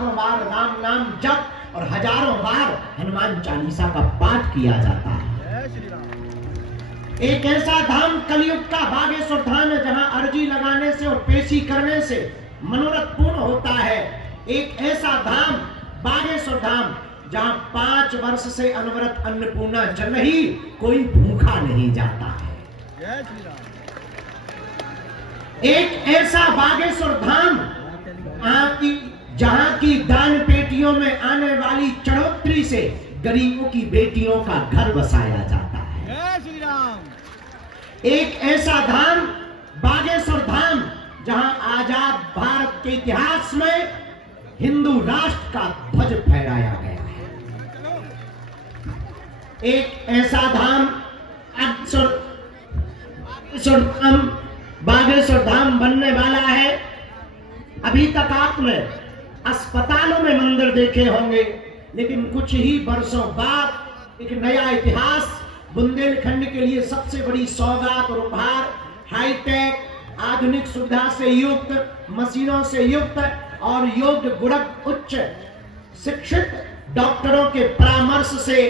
लाखों बार राम नाम जप और हजारों बार हनुमान चालीसा का पाठ किया जाता है। एक ऐसा धाम कलयुग का बागेश्वर धाम है जहां अर्जी लगाने से और पेशी करने से मनोरथ पूर्ण होता है। एक ऐसा धाम बागेश्वर धाम जहां 5 वर्ष से अनवरत अन्नपूर्णा जल रही, कोई भूखा नहीं जाता है। एक ऐसा बागेश्वर धाम जहां की दान पेटियों में आने वाली चढ़ोतरी से गरीबों की बेटियों का घर बसाया जाता है। एक ऐसा धाम बागेश्वर धाम जहां आजाद भारत के इतिहास में हिंदू राष्ट्र का ध्वज फहराया गया है। एक ऐसा धाम बागेश्वर धाम बनने वाला है। अभी तक आपने अस्पतालों में मंदिर देखे होंगे, लेकिन कुछ ही वर्षों बाद एक नया इतिहास बुंदेलखंड के लिए सबसे बड़ी सौगात और उपहार, हाईटेक आधुनिक सुविधा से युक्त, मशीनों से युक्त और योग्य गुणक उच्च शिक्षित डॉक्टरों के परामर्श से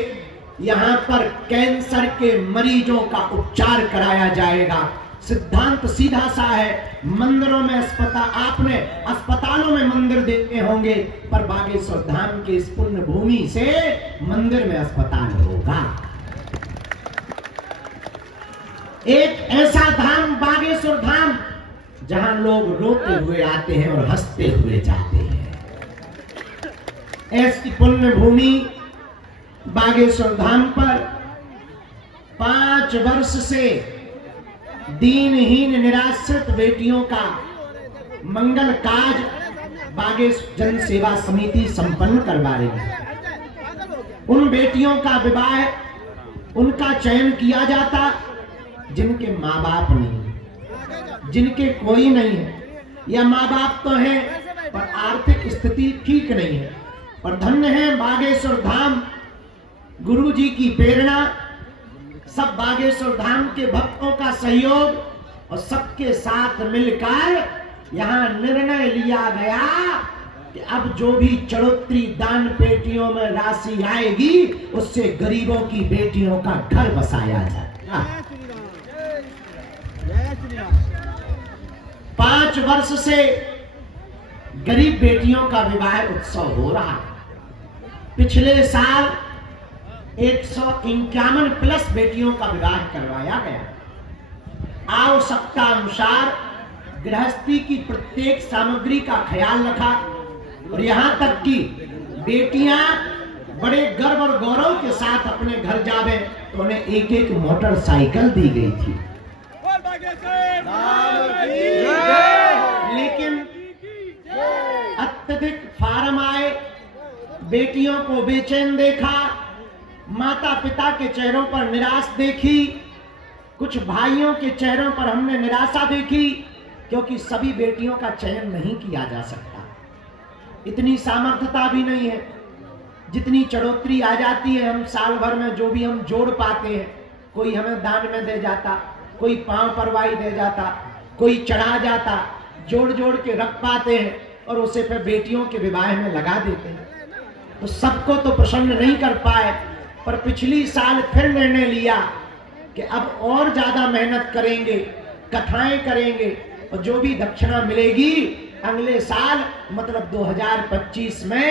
यहां पर कैंसर के मरीजों का उपचार कराया जाएगा। सिद्धांत सीधा सा है, मंदिरों में आपने अस्पतालों में मंदिर देखे होंगे, पर बागेश्वर धाम के इस पुण्य भूमि से मंदिर में अस्पताल होगा। एक ऐसा धाम बागेश्वर धाम जहां लोग रोते हुए आते हैं और हंसते हुए जाते हैं। ऐसी पुण्य भूमि बागेश्वर धाम पर 5 वर्ष से दीनहीन निराश्रित बेटियों का मंगल काज बागेश्वर जन सेवा समिति संपन्न करवा रही है। उन बेटियों का विवाह, उनका चयन किया जाता जिनके माँ बाप नहीं, जिनके कोई नहीं है, या माँ बाप तो हैं पर आर्थिक स्थिति ठीक नहीं है। और धन्य है बागेश्वर धाम, गुरु जी की प्रेरणा, सब बागेश्वर धाम के भक्तों का सहयोग और सबके साथ मिलकर यहाँ निर्णय लिया गया कि अब जो भी चढ़ोतरी दान पेटियों में राशि आएगी उससे गरीबों की बेटियों का घर बसाया जाएगा। 5 वर्ष से गरीब बेटियों का विवाह उत्सव हो रहा है। पिछले साल 151 प्लस बेटियों का विवाह करवाया गया। आवश्यकता अनुसार गृहस्थी की प्रत्येक सामग्री का ख्याल रखा और यहाँ तक कि बेटियां बड़े गर्व और गौरव के साथ अपने घर जावे तो उन्हें एक मोटरसाइकिल दी गई थी। लेकिन अत्यधिक फार्म आए, बेटियों को बेचैन देखा, माता पिता के चेहरों पर निराश देखी, कुछ भाइयों के चेहरों पर हमने निराशा देखी, क्योंकि सभी बेटियों का चयन नहीं किया जा सकता। इतनी सामर्थ्यता भी नहीं है। जितनी चढ़ोतरी आ जाती है, हम साल भर में जो भी हम जोड़ पाते हैं, कोई हमें दान में दे जाता, कोई पांव परवाई दे जाता, कोई चढ़ा जाता, जोड़ जोड़ के रख पाते हैं और उसे फिर बेटियों के विवाह में लगा देते हैं। तो सबको तो प्रसन्न नहीं कर पाए, पर पिछली साल फिर निर्णय लिया कि अब और ज्यादा मेहनत करेंगे, कथाएं करेंगे और जो भी दक्षिणा मिलेगी अगले साल मतलब 2025 में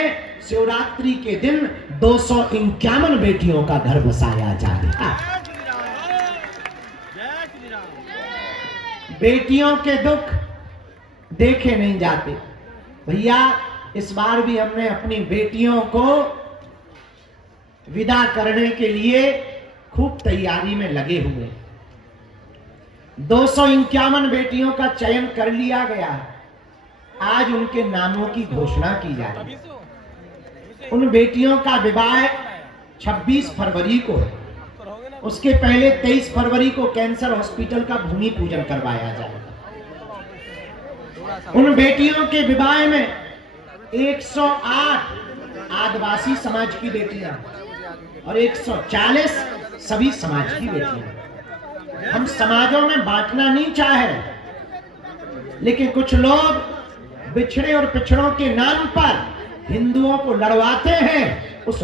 शिवरात्रि के दिन 251 बेटियों का घर बसाया जाएगा। बेटियों के दुख देखे नहीं जाते भैया। इस बार भी हमने अपनी बेटियों को विदा करने के लिए खूब तैयारी में लगे हुए। 251 बेटियों का चयन कर लिया गया। आज उनके नामों की घोषणा की जाएगी। उन बेटियों का विवाह 26 फरवरी को है। उसके पहले 23 फरवरी को कैंसर हॉस्पिटल का भूमि पूजन करवाया जाएगा। उन बेटियों के विवाह में 108 आदिवासी समाज की बेटियां और 140 सभी समाज की बेटियां। हम समाजों में बांटना नहीं चाह रहे, लेकिन कुछ लोग बिछड़े और पिछड़ों के नाम पर हिंदुओं को लड़वाते हैं, उस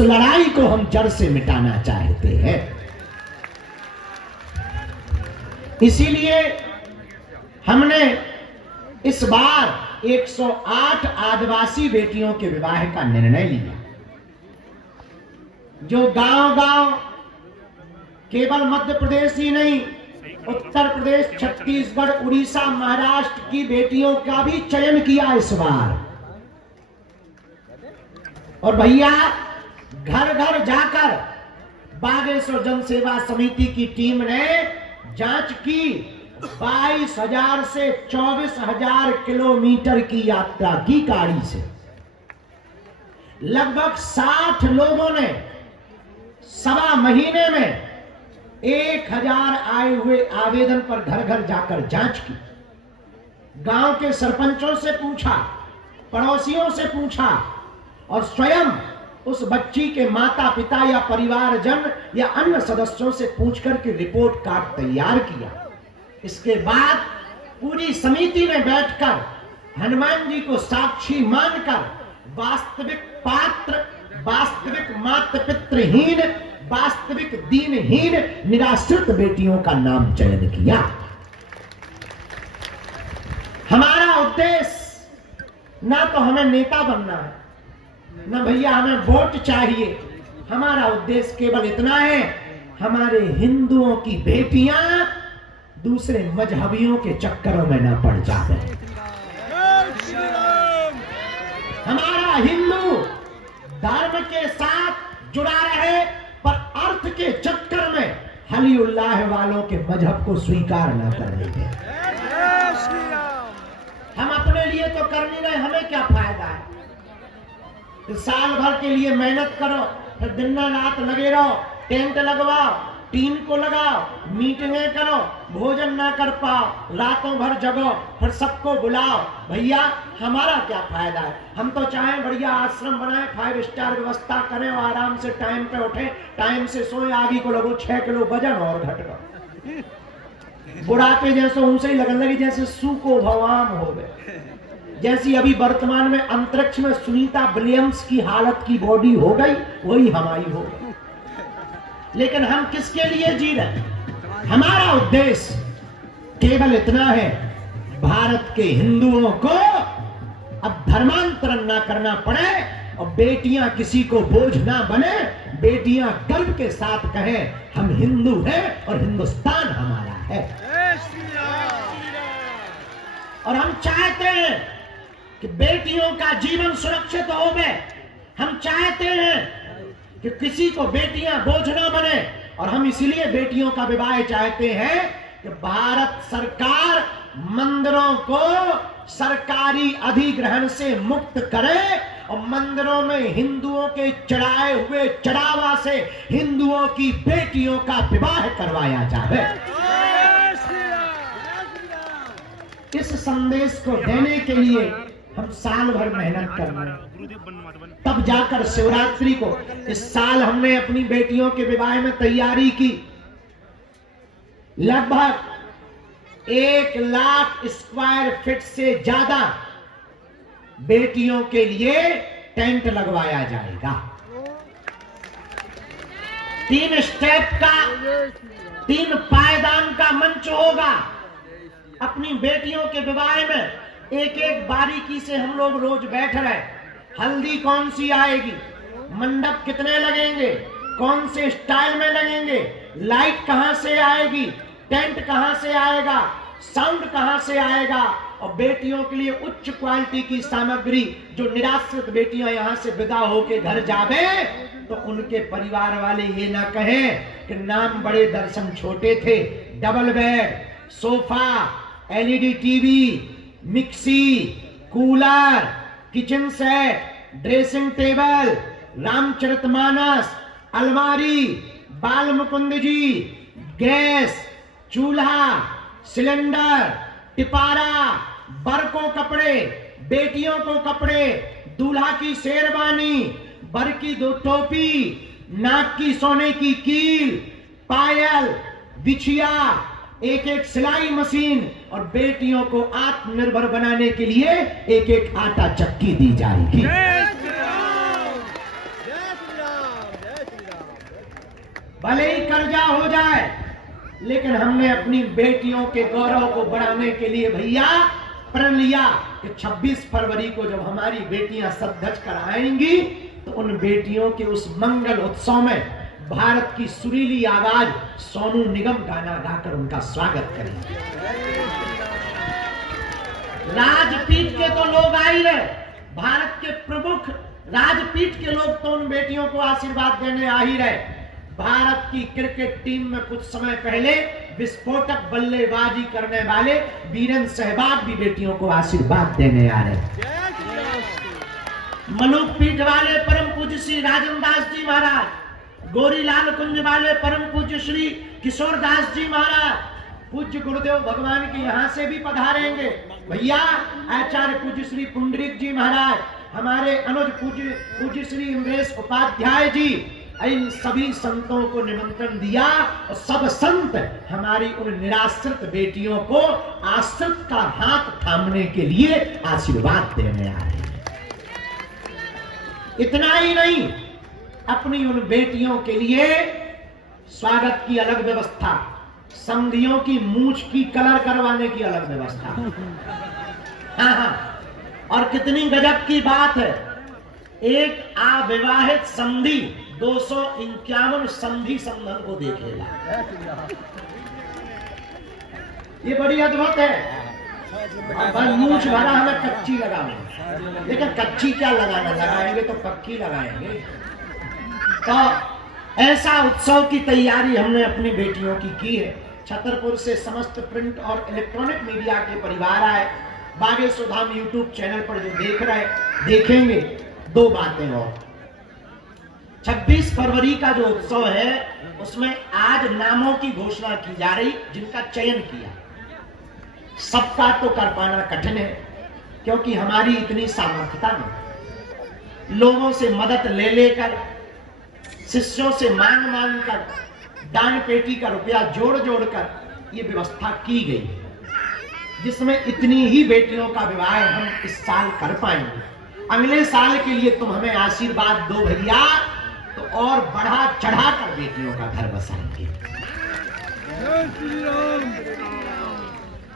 लड़ाई को हम जड़ से मिटाना चाहते हैं। इसीलिए हमने इस बार 108 आदिवासी बेटियों के विवाह का निर्णय लिया। जो गांव-गांव केवल मध्य प्रदेश ही नहीं, उत्तर प्रदेश, छत्तीसगढ़, उड़ीसा, महाराष्ट्र की बेटियों का भी चयन किया इस बार। और भैया घर घर जाकर बागेश्वर जनसेवा समिति की टीम ने जांच की। 22,000 से 24,000 किलोमीटर की यात्रा की गाड़ी से। लगभग 60 लोगों ने सवा महीने में 1000 आए हुए आवेदन पर घर घर जाकर जांच की। गांव के सरपंचों से पूछा, पड़ोसियों से पूछा और स्वयं उस बच्ची के माता पिता या परिवारजन या अन्य सदस्यों से पूछकर के रिपोर्ट कार्ड तैयार किया। इसके बाद पूरी समिति ने बैठकर हनुमान जी को साक्षी मानकर वास्तविक पात्र, वास्तविक माता पितृहीन, वास्तविक दीनहीन निराश्रित बेटियों का नाम चयन किया। हमारा उद्देश्य ना तो हमें नेता बनना है, ना भैया हमें वोट चाहिए। हमारा उद्देश्य केवल इतना है, हमारे हिंदुओं की बेटियां दूसरे मजहबियों के चक्करों में ना पड़ जाए। हमारा हिंदू धर्म के साथ जुड़ा रहे, पर अर्थ के चक्कर में हली उल्लाह वालों के मजहब को स्वीकार न करने दें। हम अपने लिए तो कर नहीं रहे, हमें क्या फायदा है? साल भर के लिए मेहनत करो, फिर दिन रात लगे रहो, टेंट लगवाओ, टीम को लगाओ, मीटिंगें करो, भोजन ना कर पाओ, रातों भर जगो, फिर सबको बुलाओ। भैया हमारा क्या फायदा है? हम तो चाहें बढ़िया आश्रम बनाए, 5 स्टार व्यवस्था करें और आराम से टाइम पे उठे, टाइम से सोए, आगे को लगो 6 किलो वजन और घट गो। बुढ़ापे जैसे ऊंचे ही लगन लगी, जैसे सूको भवाम हो गए। जैसी अभी वर्तमान में अंतरिक्ष में सुनीता विलियम्स की हालत की बॉडी हो गई, वही हमारी हो गई। लेकिन हम किसके लिए जी रहे? हमारा उद्देश्य केवल इतना है, भारत के हिंदुओं को अब धर्मांतरण ना करना पड़े और बेटियां किसी को बोझ ना बने। बेटियां गर्व के साथ कहें, हम हिंदू हैं और हिंदुस्तान हमारा है। और हम चाहते हैं कि बेटियों का जीवन सुरक्षित हो गए। हम चाहते हैं कि किसी को बेटियां बोझ ना बने, और हम इसीलिए बेटियों का विवाह चाहते हैं कि भारत सरकार मंदिरों को सरकारी अधिग्रहण से मुक्त करे और मंदिरों में हिंदुओं के चढ़ाए हुए चढ़ावा से हिंदुओं की बेटियों का विवाह करवाया जाए। इस संदेश को देने के लिए हम साल भर मेहनत कर रहे हैं, तब जाकर शिवरात्रि को इस साल हमने अपनी बेटियों के विवाह में तैयारी की। लगभग 1 लाख स्क्वायर फीट से ज्यादा बेटियों के लिए टेंट लगवाया जाएगा। 3 स्टेप का, 3 पायदान का मंच होगा। अपनी बेटियों के विवाह में एक एक बारीकी से हम लोग रोज बैठ रहे। हल्दी कौन सी आएगी, मंडप कितने लगेंगे, कौन से स्टाइल में लगेंगे, लाइट कहां से आएगी, टेंट कहां से आएगा, साउंड कहां से आएगा, और बेटियों के लिए उच्च क्वालिटी की सामग्री। जो निराश्रित बेटियां यहां से विदा होके घर जावे तो उनके परिवार वाले ये ना कहें कि नाम बड़े दर्शन छोटे थे। Double bed, sofa, LED TV, mixie, cooler, kitchen set, dressing table, Ramcharitmanas, अलमारी, बाल मुकुंद जी, गैस, चूल्हा, सिलेंडर, टिपारा, बर को कपड़े, बेटियों को कपड़े, दूल्हा की शेरवानी, बर की 2 टोपी, नाक की सोने की कील, पायल, बिछिया, एक एक सिलाई मशीन और बेटियों को आत्मनिर्भर बनाने के लिए एक एक आटा चक्की दी जाएगी। भले ही कर्जा हो जाए, लेकिन हमने अपनी बेटियों के गौरव को बढ़ाने के लिए भैया प्रण लिया कि 26 फरवरी को जब हमारी बेटियां सज-धज कर आएंगी तो उन बेटियों के उस मंगल उत्सव में भारत की सुरीली आवाज सोनू निगम गाना गाकर उनका स्वागत करेंगे। राजपीठ के तो लोग आ ही रहे, भारत के प्रमुख राजपीठ के लोग तो उन बेटियों को आशीर्वाद देने आ ही रहे। भारत की क्रिकेट टीम में कुछ समय पहले विस्फोटक बल्लेबाजी करने वाले वीरेंद्र सहवाग भी बेटियों को आशीर्वाद देने आ रहे। मलुक पीठ वाले परम पूज्य श्री राजन दास जी महाराज, गोरीलाल कुंज वाले परम पूज्य श्री किशोर दास जी महाराज, पूज्य गुरुदेव भगवान के यहाँ से भी पधारेंगे। भैया आचार्य पूज्य श्री पुंडरीक जी महाराज, हमारे अनुज पूज्य श्री इंद्रेश उपाध्याय जी, इन सभी संतों को निमंत्रण दिया और सब संत हमारी उन निराश्रित बेटियों को आश्रित का हाथ थामने के लिए आशीर्वाद देने आए। इतना ही नहीं, अपनी उन बेटियों के लिए स्वागत की अलग व्यवस्था, समधियों की मूंछ की कलर करवाने की अलग व्यवस्था। हाँ, और कितनी गजब की बात है, एक अविवाहित समधी 251 समधी संबंध को देखेगा। ये बड़ी अद्भुत है। मूंछ भरा हमें कच्ची लगानी, लेकिन कच्ची क्या लगाना, लगाएंगे तो पक्की लगाएंगे। तो ऐसा उत्सव की तैयारी हमने अपनी बेटियों की है। छतरपुर से समस्त प्रिंट और इलेक्ट्रॉनिक मीडिया के परिवार आए। बागेश्वर धाम यूट्यूब चैनल पर जो देख रहे देखेंगे, दो बातें और। 26 फरवरी का जो उत्सव है उसमें आज नामों की घोषणा की जा रही, जिनका चयन किया। सबका तो कर पाना कठिन है, क्योंकि हमारी इतनी सामर्थ्यता नहीं। लोगों से मदद ले लेकर, शिष्यों से मांग मांग कर, दान पेटी का रुपया जोड़ जोड़ कर ये व्यवस्था की गई, जिसमें इतनी ही बेटियों का विवाह हम इस साल कर पाएंगे। अगले साल के लिए तुम हमें आशीर्वाद दो भैया, तो और बढ़ा चढ़ा कर बेटियों का घर बसाएंगे।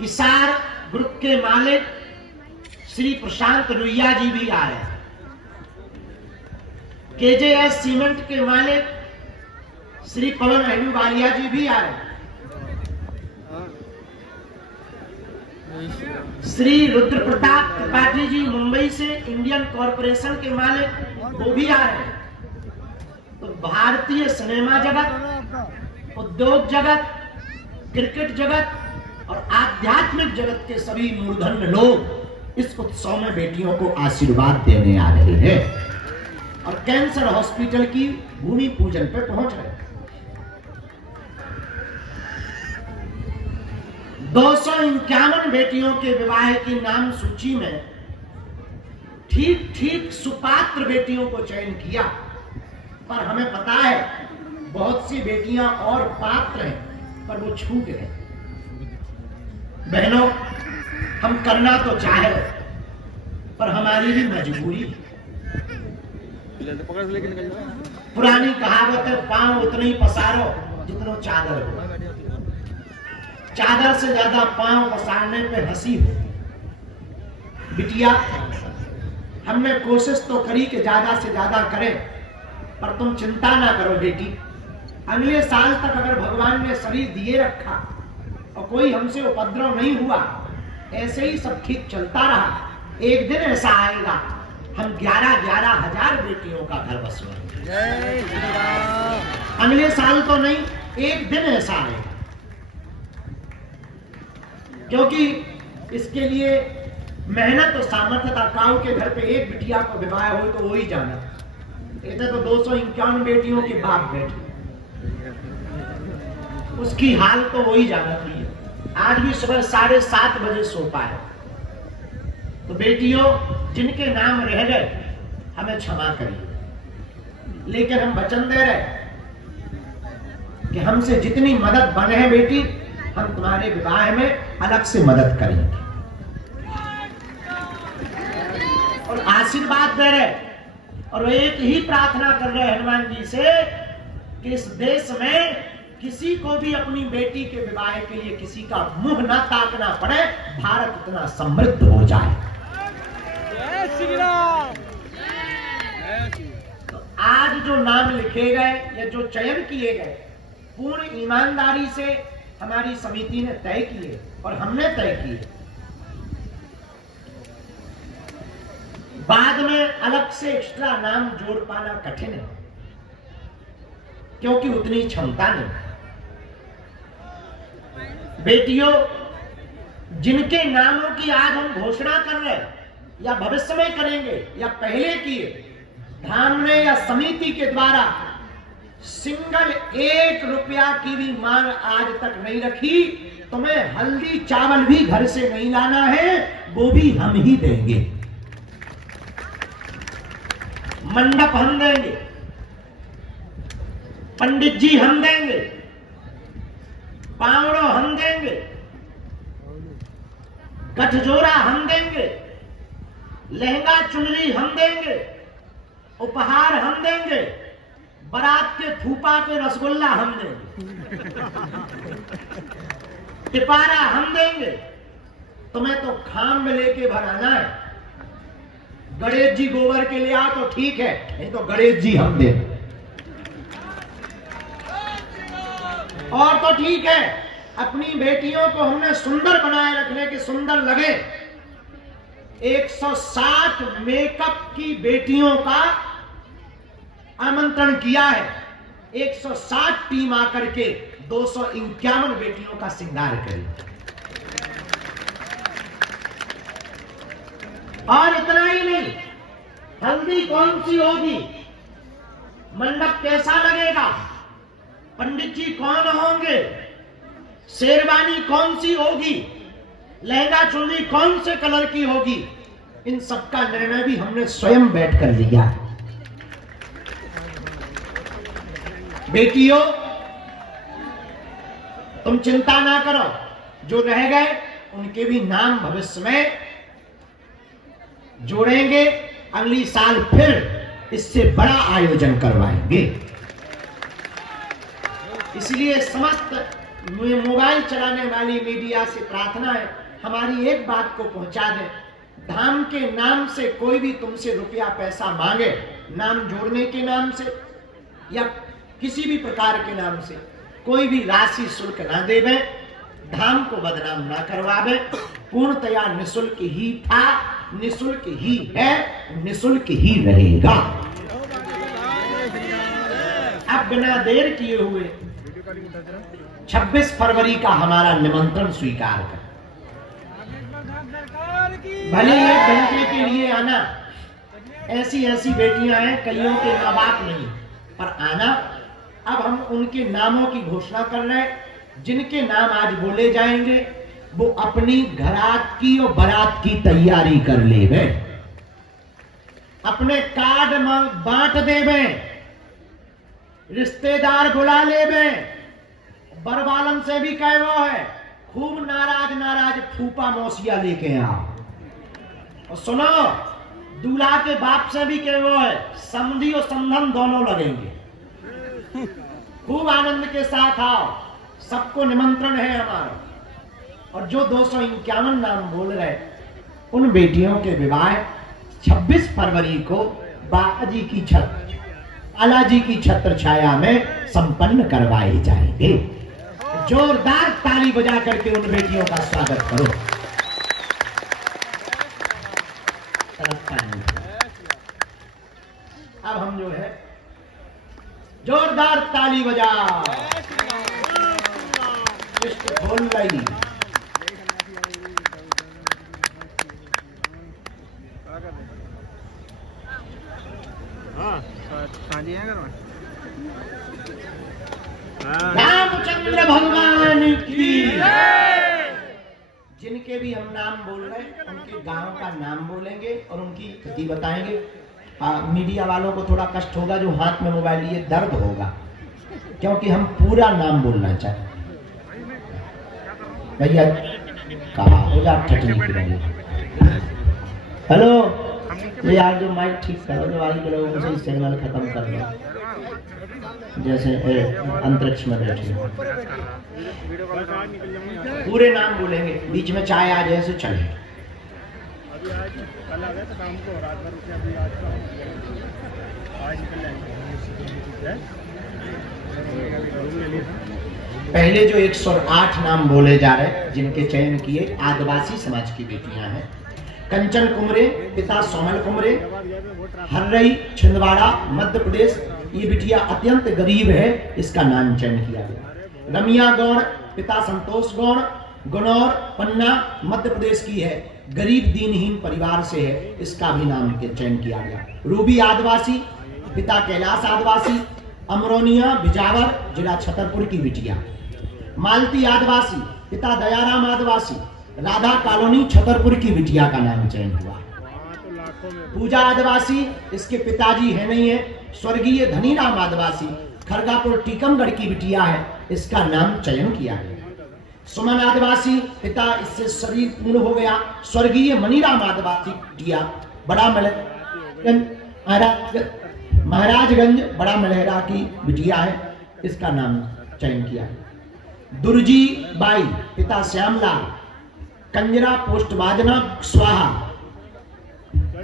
इसार ग्रुप के मालिक श्री प्रशांत रुइया जी भी आ रहे हैं। केजेएस सीमेंट के मालिक श्री पवन अहलूवालिया जी भी आ रहे हैं। श्री रुद्र प्रताप त्रिपाठी जी मुंबई से इंडियन कॉरपोरेशन के मालिक, वो भी आ रहे हैं। तो भारतीय सिनेमा जगत, उद्योग जगत, क्रिकेट जगत और आध्यात्मिक जगत के सभी मूर्धन्य लोग इस उत्सव में बेटियों को आशीर्वाद देने आ रहे हैं और कैंसर हॉस्पिटल की भूमि पूजन पर पहुंच रहे हैं। 251 बेटियों के विवाह की नाम सूची में ठीक ठीक सुपात्र बेटियों को चयन किया, पर हमें पता है बहुत सी बेटियां और पात्र हैं, पर वो छूट गए। बहनों, हम करना तो चाहे, पर हमारी भी मजबूरी है। पुरानी कहावत है, पांव उतने ही पसारो जितना चादर हो। चादर से ज्यादा पांव पसारने पे हंसी हो। बिटिया, हमने कोशिश तो करी कि ज्यादा से ज्यादा करें, पर तुम चिंता ना करो बेटी। अगले साल तक अगर भगवान ने शरीर दिए रखा और कोई हमसे उपद्रव नहीं हुआ, ऐसे ही सब ठीक चलता रहा, एक दिन ऐसा आएगा हम 11,000 बेटियों का घर बसवाएंगे। अगले साल तो नहीं, एक दिन ऐसा आएगा। क्योंकि इसके लिए मेहनत और सामर्थ्य था। काऊ के घर पे एक बिटिया को विवाह हो तो वो ही जाना, ऐसे तो 251 बेटियों के बाप बैठे, उसकी हाल तो वही जाना चाहिए। आज भी सुबह 7:30 बजे सो पाए। तो बेटियों, जिनके नाम रह गए हमें क्षमा करिए, लेकिन हम वचन दे रहे कि हमसे जितनी मदद बने है बेटी हम तुम्हारे विवाह में अलग से मदद करेंगे। और आशीर्वाद दे रहे और एक ही प्रार्थना कर रहे हनुमान जी से कि इस देश में किसी को भी अपनी बेटी के विवाह के लिए किसी का मुंह ना ताकना पड़े, भारत इतना समृद्ध हो जाए। जय श्री राम। तो आज जो नाम लिखे गए या जो चयन किए गए पूर्ण ईमानदारी से हमारी समिति ने तय किए और हमने तय किए। बाद में अलग से एक्स्ट्रा नाम जोड़ पाना कठिन है, क्योंकि उतनी क्षमता नहीं। बेटियों, जिनके नामों की आज हम घोषणा कर रहे हैं या भविष्य में करेंगे या पहले किए, धाम ने या समिति के द्वारा सिंगल 1 रुपया की भी मांग आज तक नहीं रखी। तुम्हें हल्दी चावल भी घर से नहीं लाना है, वो भी हम ही देंगे। मंडप हम देंगे, पंडित जी हम देंगे, पावड़ो हम देंगे, गठजोरा हम देंगे, लहंगा चुनरी हम देंगे, उपहार हम देंगे, बारात के फूफा के रसगुल्ला हम देंगे, टिपारा हम देंगे। तुम्हें तो खाम में लेके भराना है। गणेश जी गोबर के लिए आ तो ठीक है, नहीं तो गणेश जी हम देंगे। और तो ठीक है, अपनी बेटियों को हमने सुंदर बनाए रखने की, सुंदर लगे। 160 मेकअप की बेटियों का आमंत्रण किया है। 160 टीम आकर के 251 बेटियों का श्रृंगार करेगी। और इतना ही नहीं, हल्दी कौन सी होगी, मंडप कैसा लगेगा, पंडित जी कौन होंगे, शेरवानी कौन सी होगी, लहंगा चुन्नी कौन से कलर की होगी, इन सबका निर्णय भी हमने स्वयं बैठकर लिया। बेटियों, तुम चिंता ना करो, जो रह गए उनके भी नाम भविष्य में जोड़ेंगे। अगली साल फिर इससे बड़ा आयोजन करवाएंगे। इसलिए समस्त मोबाइल चलाने वाली मीडिया से प्रार्थना है, हमारी एक बात को पहुंचा दें। धाम के नाम से कोई भी तुमसे रुपया पैसा मांगे, नाम जोड़ने के नाम से या किसी भी प्रकार के नाम से, कोई भी राशि शुल्क ना देवे, धाम को बदनाम ना करवावे। पूर्णतया निःशुल्क ही था, निःशुल्क ही है, निःशुल्क ही रहेगा। अब बिना देर किए हुए 26 फरवरी का हमारा निमंत्रण स्वीकार कर, भले 1 घंटे के लिए आना। ऐसी ऐसी बेटियां हैं, कईयों के माँ बाप नहीं, पर आना। अब हम उनके नामों की घोषणा कर रहे हैं। जिनके नाम आज बोले जाएंगे वो अपनी घरात की और बारात की तैयारी कर लेवे, अपने कार्ड बांट देवे, रिश्तेदार बुला लेवे, बरवालन से भी कहवो है खूब नाराज नाराज फूफा मौसिया लेके आओ। और सुनो, दूल्हा के बाप से भी कहवो है समधी और संधन दोनों लगेंगे। खूब आनंद के साथ आओ, सबको निमंत्रण है हमारा। और जो 251 नाम बोल रहे, उन बेटियों के विवाह 26 फरवरी को बालाजी की बालाजी की छत्र छाया में संपन्न करवाए जाएंगे। जोरदार ताली बजा करके उन बेटियों का स्वागत करो। अब हम जो है जोरदार ताली बजा, खोल रही। रामचंद्र भगवान की। जिनके भी हम नाम बोल रहे हैं उनके गांव का नाम बोलेंगे और उनकी तिथि बताएंगे। मीडिया वालों को थोड़ा कष्ट होगा, जो हाथ में मोबाइल लिए दर्द होगा, क्योंकि हम पूरा नाम बोलना चाहते हैं। भैया कहा हो जा ठटनी की भाई। हेलो ये यार जो माइक ठीक करो जो आई करो उसी सिग्नल खत्म कर दो जैसे अंतरिक्ष में बैठे पूरे नाम बोलेंगे बीच में चाय आ जाए से चले। पहले जो 108 नाम बोले जा रहे जिनके चयन किए आदिवासी समाज की बेटियां हैं। कंचन कुमरे पिता सोमल कुमरे, हर्रई छिंदवाड़ा मध्य प्रदेश। ये बिटिया अत्यंत गरीब है, इसका नाम चयन किया गया। रमिया गौड़ पिता संतोष गौड़, गुनौर पन्ना मध्य प्रदेश की है, गरीब दीनहीन परिवार से है, इसका भी नाम के चयन किया गया। रूबी आदिवासी पिता कैलाश आदिवासी, अमरोनिया बिजावर जिला छतरपुर की बिटिया। मालती आदिवासी पिता दयाराम आदिवासी, राधा कॉलोनी छतरपुर की बिटिया का नाम चयन हुआ। पूजा आदिवासी इसके पिताजी है नहीं है, स्वर्गीय धनीराम आदिवासी खरगापुर टीकमगढ़ की बिटिया है, इसका नाम चयन किया गया। सुमन आदिवासी पिता इससे शरीर पूर्ण हो गया, स्वर्गीय मनीराम आदिवासी बिटिया बड़ा महाराजगंज बड़ा मलहरा की बिटिया है, इसका नाम चयन किया गया। दुर्जी बाई पिता श्यामलाल, कंजरा पोस्ट बाजना स्वाहा,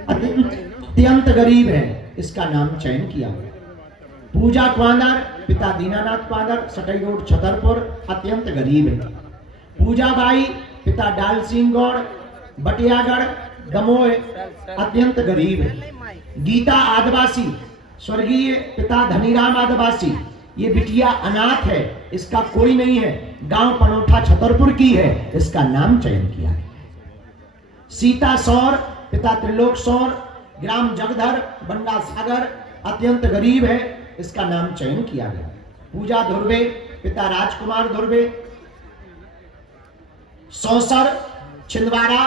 अत्यंत गरीब है, इसका नाम चयन किया गया। पूजा क्वांदर पिता दीनानाथ क्वांदर, सटई रोड छतरपुर, अत्यंत गरीब है। पूजा बाई पिता डाल सिंह गौड़, बटियागढ़ दमोह, अत्यंत गरीब है। गीता आदिवासी स्वर्गीय पिता धनीराम आदिवासी, ये बिटिया अनाथ है, इसका कोई नहीं है, गांव पनोठा छतरपुर की है, इसका नाम चयन किया है। सीता सौर पिता त्रिलोक सौर, ग्राम जगधर बंडा सागर, अत्यंत गरीब है, इसका नाम चयन किया गया। पूजा धुर्वे पिता राजकुमार धुर्वे, सौसर छिंदवाड़ा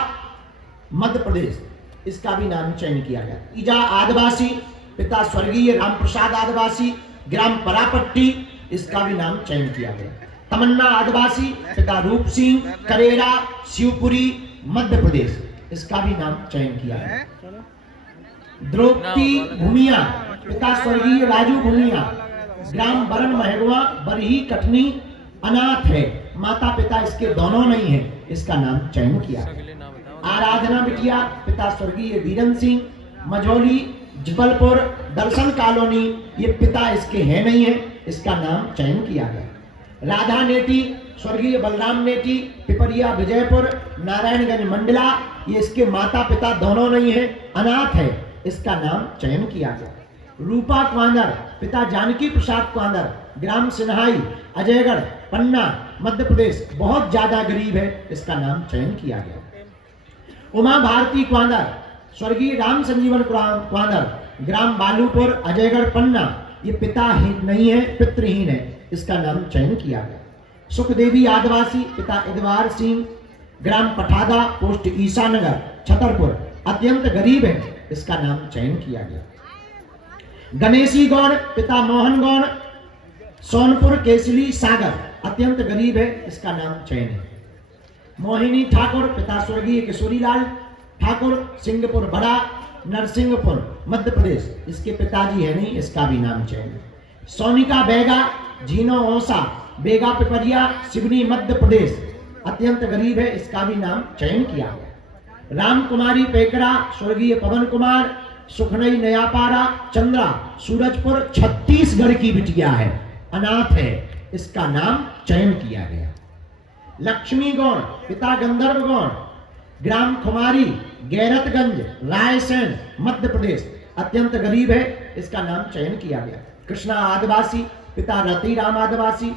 मध्य प्रदेश, इसका भी नाम चयन किया गया। ईजा आदिवासी पिता स्वर्गीय राम प्रसाद आदिवासी, ग्राम परापट्टी, इसका भी नाम चयन किया गया। तमन्ना आदिवासी पिता रूप सिंह करेरा शिवपुरी मध्य प्रदेश, इसका भी नाम चयन किया गया। द्रौपदी भूमिया पिता स्वर्गीय राजू भूमिया, ग्राम बरन महगवा बरही कटनी, अनाथ है, माता पिता इसके दोनों नहीं है, इसका नाम चयन किया। आराधना बिटिया पिता स्वर्गीय वीरन सिंह, मझौली जबलपुर दर्शन कॉलोनी, ये पिता इसके है नहीं है, इसका नाम चयन किया गया। राधा नेटी स्वर्गीय बलराम नेटी, पिपरिया विजयपुर नारायणगंज मंडला, ये इसके माता पिता दोनों नहीं है, अनाथ है, इसका नाम चयन किया गया। रूपा क्वांदर पिता जानकी प्रसाद क्वांदर, ग्राम सिन्हाई अजयगढ़ पन्ना मध्य प्रदेश, बहुत ज्यादा गरीब है, इसका नाम चयन किया गया। उमा भारती क्वांदर स्वर्गीय राम संजीवन क्वांदर, ग्राम बालूपुर अजयगढ़ पन्ना, ये पिता नहीं है, पितृहीन है, इसका नाम चयन किया गया। सुखदेवी आदिवासी पिता इदवार सिंह, ग्राम पठादा पोस्ट ईसानगर छतरपुर, अत्यंत गरीब है, इसका नाम चयन किया गया। गणेशी गौड़ पिता मोहन गौड़, सोनपुर केसली सागर, अत्यंत गरीब है, इसका नाम चयन है। मोहिनी ठाकुर पिता स्वर्गीय किशोरीलाल ठाकुर, सिंहपुर बड़ा नरसिंहपुर मध्य प्रदेश, इसके पिताजी है नहीं, इसका भी नाम चयन है। सोनिका बेगा झीनो ओसा बेगा पिपरिया सिवनी मध्य प्रदेश, अत्यंत गरीब है, इसका भी नाम चयन किया गया। राम कुमारी पेकरा स्वर्गीय पवन कुमार, सुखनई नयापारा चंद्रा सूरजपुर छत्तीसगढ़ की बिटिया है, अनाथ है, इसका नाम चयन किया गया। लक्ष्मी गौड़ पिता गंधर्व गौड़, ग्राम खुमारी गैरतगंज रायसेन मध्य प्रदेश, अत्यंत गरीब है, इसका नाम चयन किया गया। कृष्णा आदिवासी पिता रतिराम आदिवासी,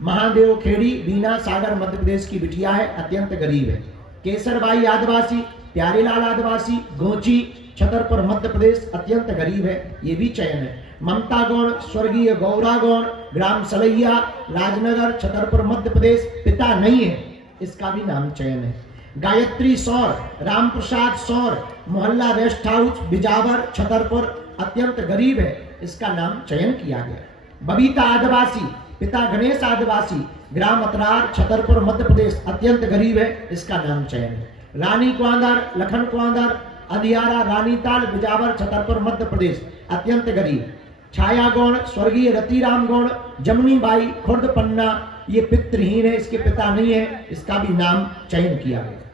महादेव खेड़ी बीना सागर मध्य प्रदेश की बिटिया है, अत्यंत गरीब है। केसरबाई आदिवासी प्यारेलाल आदिवासी गोची छतरपुर मध्य प्रदेश, अत्यंत गरीब है, ये भी चयन है। ममता गौड़ स्वर्गीय गौरा गौड़, ग्राम सलैया राजनगर छतरपुर मध्य प्रदेश, पिता नहीं है, इसका भी नाम चयन है। गायत्री सौर राम प्रसाद सौर, मोहल्ला रेस्ट हाउस बिजावर छतरपुर, अत्यंत गरीब है, इसका नाम चयन किया गया। बबीता आदिवासी पिता गणेश आदिवासी, ग्राम अतरार, छतरपुर, मध्य प्रदेश, अत्यंत गरीब है, इसका नाम चयन है। रानी कुआंदर, लखन कुआंदर, अधियारा, रानीताल, बिजावर, छतरपुर, मध्य प्रदेश, अत्यंत गरीब। छाया गौड़, स्वर्गीय रतिराम गौड़, जमुनी बाई, खुर्द पन्ना, ये पितृहीन है, इसके पिता नहीं है, इसका भी नाम चयन किया गया।